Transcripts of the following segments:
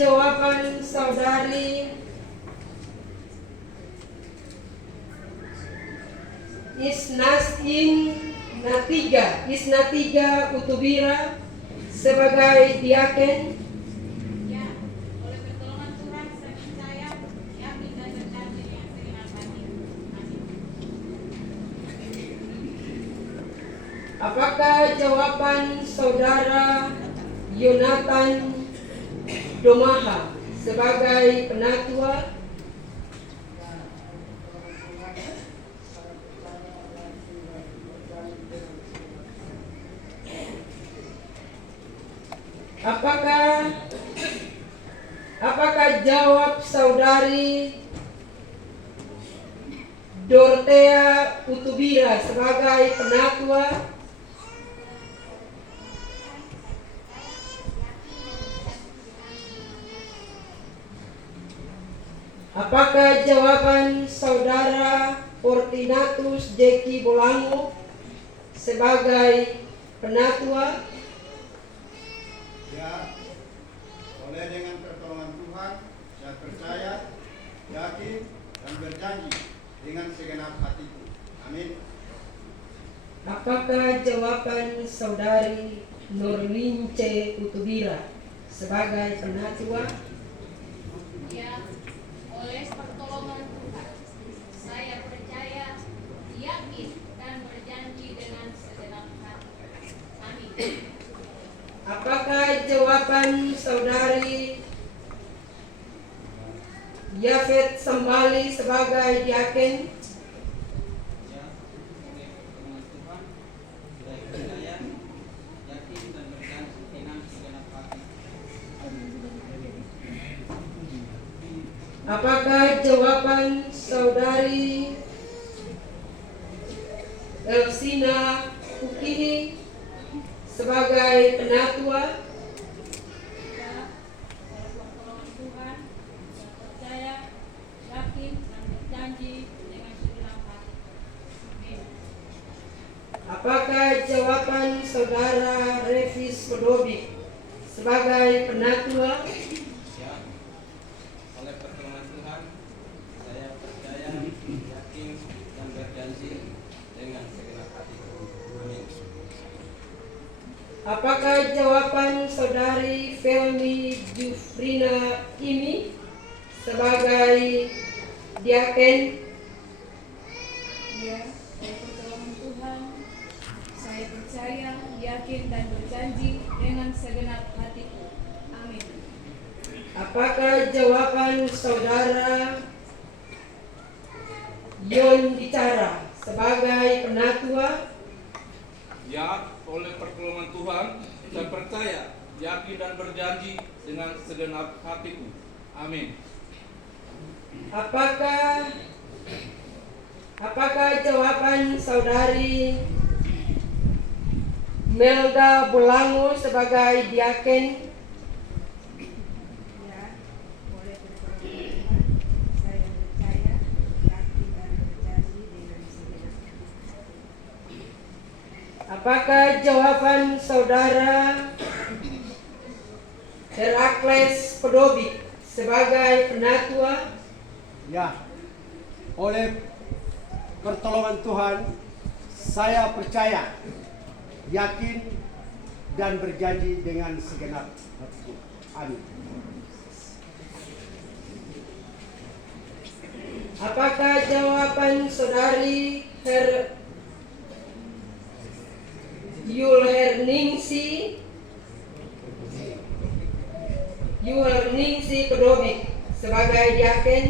jawaban saudari Isnatiga Utubira sebagai diaken. Ya, oleh pertolongan Tuhan saya percaya, yakin dan berjanji dengan segenap hati. Amin. Apakah jawaban saudara Yonatan Domaha sebagai penatua? Apakah jawab saudari Dorothea Utubira sebagai penatua? Apakah jawaban saudara Fortunatus Jeki Bolango sebagai penatua? Ya, oleh dengan pertolongan Tuhan, saya percaya, yakin, dan berjanji dengan segenap hatiku. Amin. Apakah jawaban saudari Nurlince Utubira sebagai penatua? Ya, oleh pertolongan Tuhan saya percaya, yakin dan berjanji dengan segenap hati. Amin. Apakah jawaban saudari Yafet Sambali sebagai diaken? Ya, oleh pertolongan Tuhan, saya percaya, yakin dan berjanji dengan segenap hati. Apakah jawaban saudari Elsina Ukihi sebagai penatua? Ya, oleh pertolongan Tuhan saya percaya, yakin dan berjanji dengan segenap hati. Amin. Apakah jawaban saudara Revis Podobik sebagai penatua? Ya, oleh pertolongan Tuhan, saya percaya, yakin dan berjanji dengan segenap hatiku. Amin. Apakah jawaban saudari Felmi Jufrina Imi sebagai diaken? Ya, oleh pertolongan Tuhan saya percaya, yakin dan berjanji dengan segenap hatiku. Amin. Apakah jawaban saudara Yon Bicara sebagai penatua? Ya, oleh pertolongan Tuhan, saya percaya, yakin dan berjanji dengan segenap hatiku. Amin. Apakah jawaban saudari Melda Bolango sebagai diaken? Ya, oleh pertolongan Tuhan saya percaya, yakin dan berjanji dengan segenap hati. Apakah jawaban saudara Herakles Podobik sebagai penatua? Ya, oleh pertolongan Tuhan, saya percaya, yakin, dan berjanji dengan segenap hatiku. Amin. Apakah jawaban saudari Yulherningsi Podobik sebagai diaken?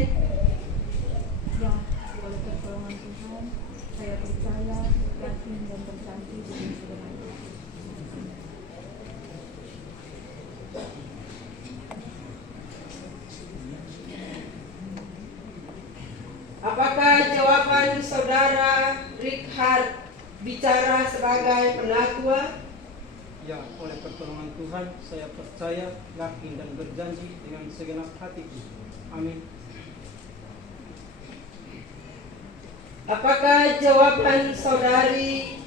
Ya, oleh pertolongan Tuhan saya percaya, yakin dan berjanji dengan segenap hati. Apakah jawaban saudara Richard Bicara sebagai penatua? Ya, oleh pertolongan Tuhan, saya percaya, yakin dan berjanji dengan segenap hatiku. Amin. Apakah jawaban saudari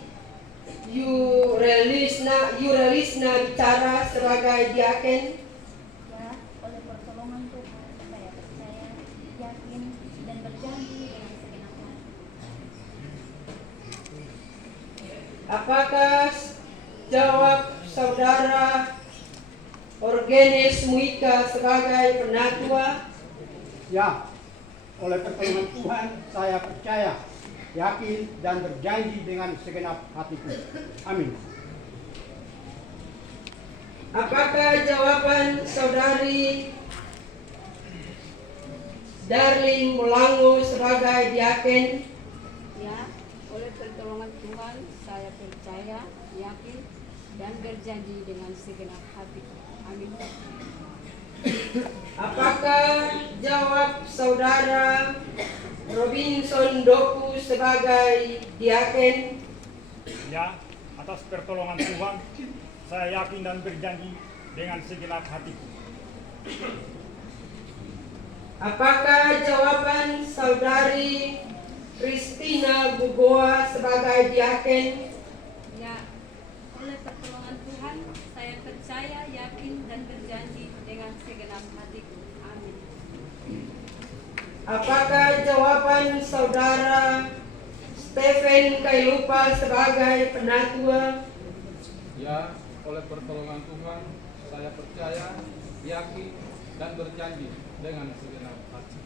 Yurelisna Bicara sebagai diaken? Ya, oleh pertolongan Apakah jawab saudara Orgenes Muika sebagai penatua? Ya, oleh pertolongan Tuhan saya percaya, yakin dan berjanji dengan segenap hatiku. Amin. Apakah jawaban saudari Darling Mulango sebagai diaken? Ya, oleh pertolongan Tuhan saya percaya, yakin, dan berjanji dengan segenap hatiku. Amin. Apakah jawab saudara Robinson Doku sebagai diaken? Ya, atas pertolongan Tuhan, saya yakin dan berjanji dengan segenap hatiku. Apakah jawaban saudari Christina Bugoa sebagai diaken? Ya, oleh pertolongan Tuhan saya percaya, yakin, dan berjanji dengan segenap hatiku. Amin. Apakah jawaban saudara Stephen Kailupa sebagai penatua? Ya, oleh pertolongan Tuhan, saya percaya, yakin, dan berjanji dengan segenap hati.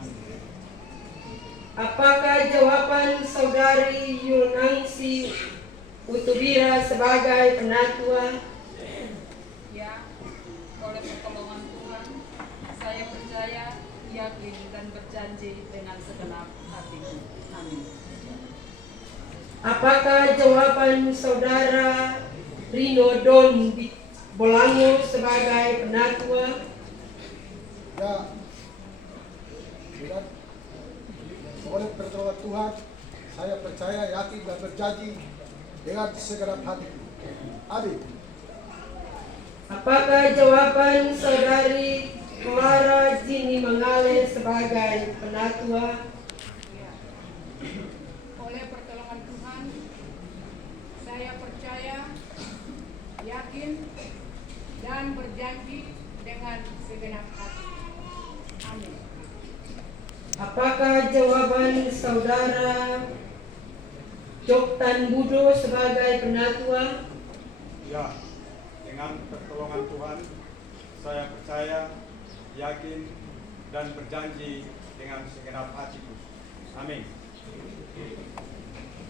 Amin. Apakah jawaban saudari Yunangsi Utubira sebagai penatua? Ya, oleh pertolongan Tuhan, saya percaya, yakin, dan berjanji dengan segenap hatiku. Amin. Apakah jawaban saudara Rino Don Bolango sebagai penatua? Ya, dan oleh pertolongan Tuhan, saya percaya, yakin, dan berjanji dengan segenap hatiku. Amin. Apakah jawaban saudari Clara Jini Mengale sebagai penatua? Ya. Oleh pertolongan Tuhan, saya percaya, yakin, dan berjanji dengan segenap hati. Amin. Apakah jawaban saudara Joktan Budo sebagai penatua? Ya, dengan pertolongan Tuhan, saya percaya, yakin, dan berjanji dengan segenap hatiku. Amin.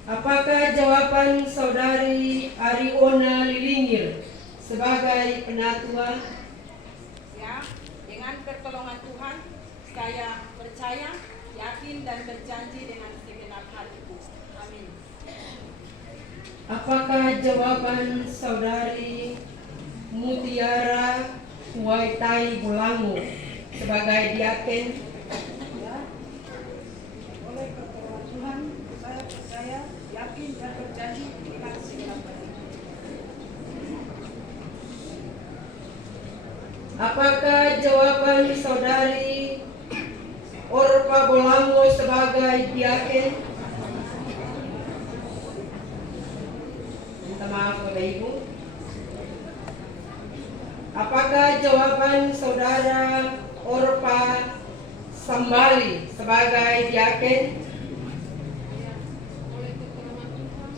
Apakah jawaban saudari Ariona Lilingir sebagai penatua? Ya, dengan pertolongan Tuhan, saya percaya, yakin, dan berjanji dengan segenap hatiku. Amin. Apakah jawaban saudari Mutiara Huaitai Bulango sebagai diaken? Ya, oleh pertolongan Tuhan, saya percaya, yakin, dan berjanji dengan segenap hati. Apakah jawaban saudari Orpa Bolango sebagai diaken? Minta maaf Bapak Ibu. Apakah jawaban saudara Orpa Sambali sebagai diaken? Ya, oleh pertolongan Tuhan,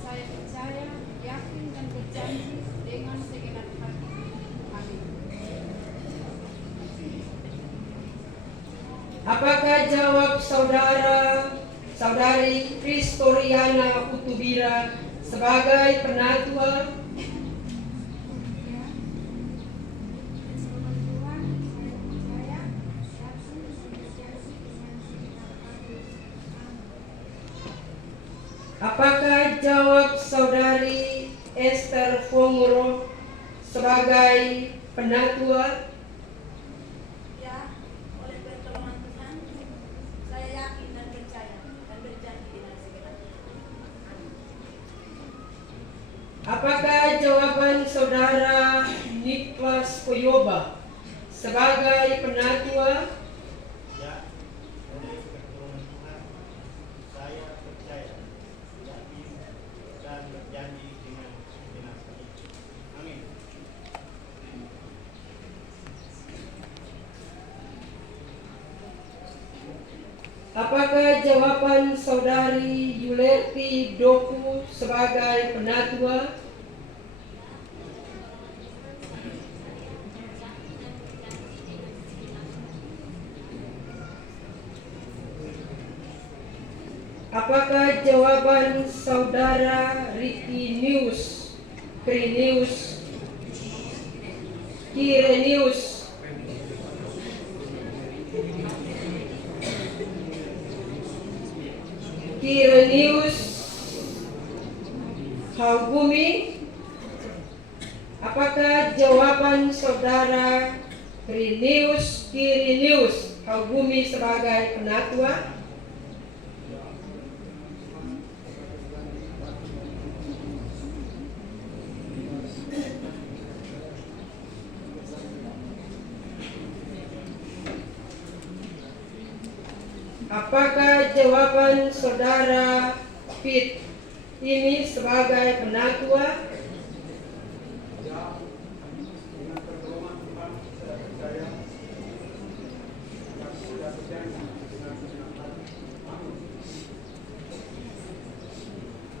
saya percaya, yakin, dan berjanji dengan segenap hati. Amin. Apakah jawab saudari Kristoriana Utubira sebagai penatua? Apakah jawab saudari Esther Fongro sebagai penatua? Ya, oleh pertolongan Tuhan, saya yakin dan percaya, dan berjanji dengan segenap hati. Amin. Apakah jawaban saudara Niklas Koyoba sebagai penatua? Ya, oleh pertolongan Tuhan, saya percaya, yakin, dan berjanji dengan segenap hatiku. Amin. Apakah jawaban saudari Yulerti Doku sebagai penatua, apakah jawaban saudara Rikinius Kirenius Haugumi? Apakah jawaban saudara Kirenius Haugumi sebagai penatua? Apakah jawaban saudara Fit ini sebagai penatua?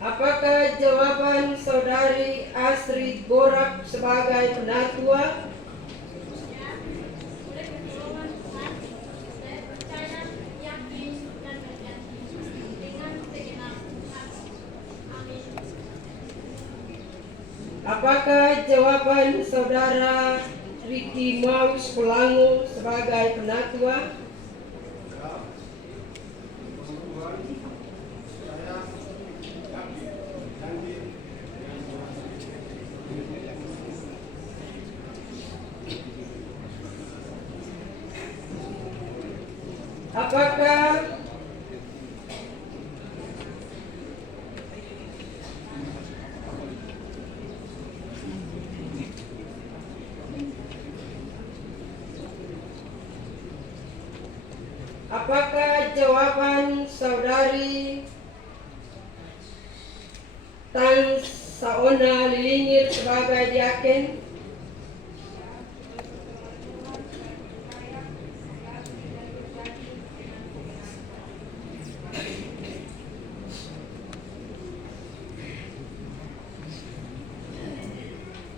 Apakah jawaban saudari Astrid Gorak sebagai penatua? Apakah jawaban saudara Ricky Maus Pulango sebagai penatua? Apakah jawaban saudari Tan Saona Lilingir sebagai diaken?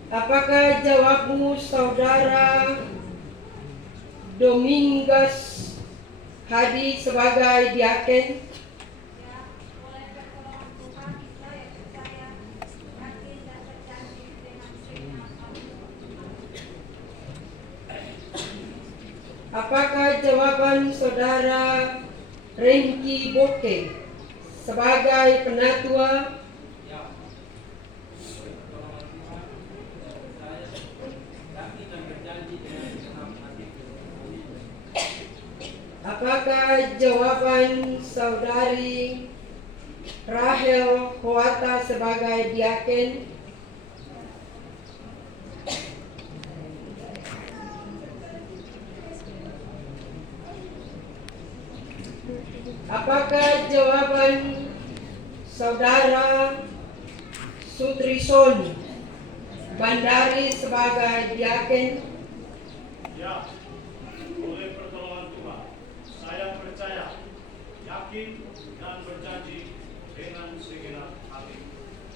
Apakah jawabmu saudara Domingas Hadi sebagai diaken? Apakah jawaban saudara Renki Boke sebagai penatua? Apakah jawaban saudari Rahel Hoata sebagai diaken? Apakah jawaban saudara Sutrison Bandari sebagai diaken? Ya, oleh pertolongan Tuhan, saya percaya, yakin, dan berjanji dengan segenap hati.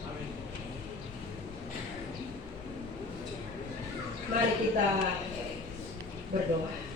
Amin. Mari kita berdoa.